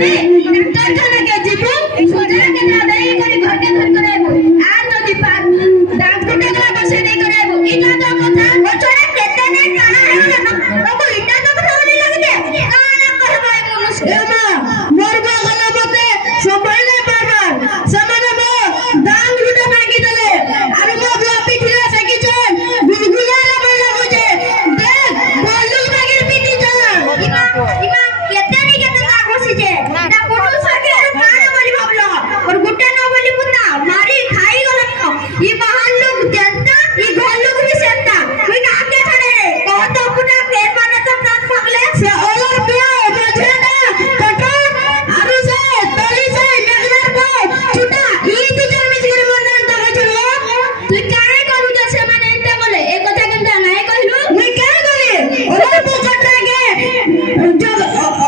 रे डॉक्टर खाना के जीतू सोचा के ना दे करी घर के धर कराइबो आ नदी पार दांत को टेकला बसे नहीं कराइबो इटा तो कथा ओ छोरा केते ने काना है ना तो इटा तो कथा बोली लगे दे काना कहबाय मनुष्य ए मां मरबा गला मते संभाल ले बारबार समाने मो दांग लुटे मांगी देले अरे मो ब्लापी खिला सकी चल गुलगुला रे लागो जे देख बोलू मागी पीटी चल इमा केते नहीं केते का खुशी जे ना कोटू सके काना बोली भाबलो और गुट्टे न बोली पुता मारी खाई गलो ई बाहर लोग जनता ई घर लोग भी सेता कोई का के छड़े कहो तो पुता के माने तो प्राण भागले से ओलर पे मझे ना टटो आरु से तली से नगनर को छुटा ई तुझे मिजगिर मंदन तक चलो तू काहे करू जे से माने एते बोले ए कथा केनता नाही कहलु मैं क्या करे ओलर पे कटरा के जब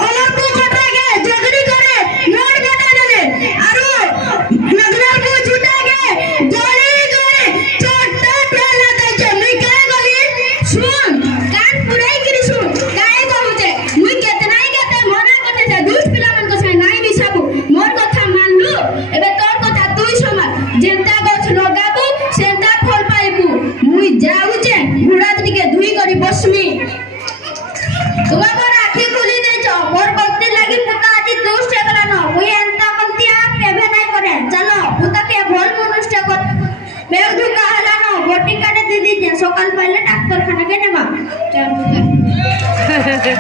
ओलर पे कटरा के झगड़ी करे नोट कटा देले आरु नगनर को छुटा के जोड़ी जोड़ी छोटा प्याला दे जे मैं क्या करे सुन कान पुराई करी सुन काहे कहू जे मुई केतनाई केते मना करते जे दुष्ट पिला मन को से नाही बिसाबू मोर कथा मानलु एबे तोर कथा तुई समान जेंता गछ लगाबू सेंता फल पाइबू मुई जाऊ जे मुराद टिके धुई करी बसमी तुम्हार को राखी खुली दे छ मोर भक्ति लागी पुता आदि दुष्ट एकला न मुई एंता मंती आ केबे नाही करे चलो पुता के भोल मनुष्य कर बेग धुका हला न बोटी काटे दीदी जे सकाल पहले डाक्टर खाना के नेबा चल पुता